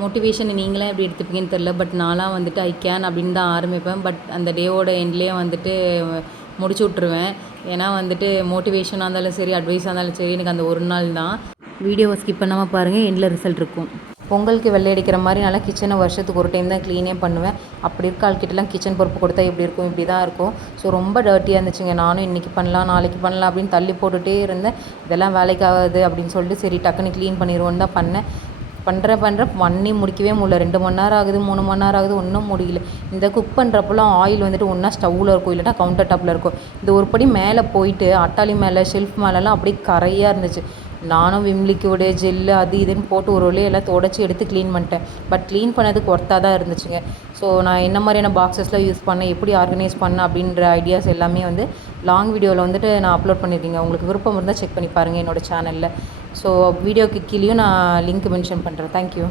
Motivation நீங்களாம் எப்படி எடுத்துப்பீங்கன்னு தெரில. பட் நான்லாம் வந்துட்டு ஐ கேன் அப்படின்னு தான் ஆரம்பிப்பேன். பட் அந்த டேவோட எண்ட்லேயே வந்துட்டு முடிச்சு விட்ருவேன். ஏன்னா வந்துட்டு மோட்டிவேஷனாக இருந்தாலும் சரி, அட்வைஸாக இருந்தாலும் சரி, எனக்கு அந்த ஒரு நாள் தான். வீடியோவை ஸ்கிப் பண்ணாமல் பாருங்கள், எண்டில் ரிசல்ட் இருக்கும். பொங்கலுக்கு வெள்ளை அடிக்கிற மாதிரி நல்லா கிச்சனை வருஷத்துக்கு ஒரு டைம் தான் க்ளீனே பண்ணுவேன். அப்படி இருக்க ஆள்கிட்டலாம் கிச்சன் பொறுப்பு கொடுத்தா எப்படி இருக்கும்? இப்படி தான் இருக்கும். ஸோ ரொம்ப டர்ட்டியாக இருந்துச்சுங்க. நானும் இன்றைக்கி பண்ணலாம், நாளைக்கு பண்ணலாம் அப்படின்னு தள்ளி போட்டுகிட்டே இருந்தேன். இதெல்லாம் வேலைக்கு ஆகாது அப்படின்னு சொல்லிட்டு சரி டக்குன்னு க்ளீன் பண்ணிடுவோன்னு தான் பண்ணேன். பண்ணி முடிக்கவே முடியல. 2 மணி நேரம் ஆகுது, 3 மணி நேரம் ஆகுது, ஒன்றும் முடியல. இந்த குக் பண்ணுறப்போலாம் ஆயில் வந்துட்டு ஒன்றா ஸ்டவ்வில் இருக்கும், இல்லைனா கவுண்டர் டாப்பில் இருக்கும். இந்த ஒரு படி மேலே போயிட்டு அட்டாளி மேலே ஷெல்ஃப் மேலெலாம் அப்படியே கரையாக இருந்துச்சு. நானும் விம் லிக்விடு ஜெல்லு அது இதுன்னு போட்டு ஒரு வழியாக எல்லாம் தொடச்சி எடுத்து க்ளீன் பண்ணிட்டேன். பட் க்ளீன் பண்ணதுக்கு ஒர்த்தாக தான் இருந்துச்சுங்க. ஸோ நான் என்ன மாதிரியான பாக்ஸஸ்லாம் யூஸ் பண்ணேன், எப்படி ஆர்கனைஸ் பண்ணேன் அப்படின்ற ஐடியாஸ் எல்லாமே வந்து லாங் வீடியோவில் வந்துட்டு நான் அப்லோட் பண்ணியிருக்கேங்க. உங்களுக்கு விருப்பம் இருந்தால் செக் பண்ணி பாருங்கள் என்னோடய சேனலில். ஸோ வீடியோக்கு கீழேயும் நான் லிங்க் மென்ஷன் பண்ணுறேன். தேங்க்யூ.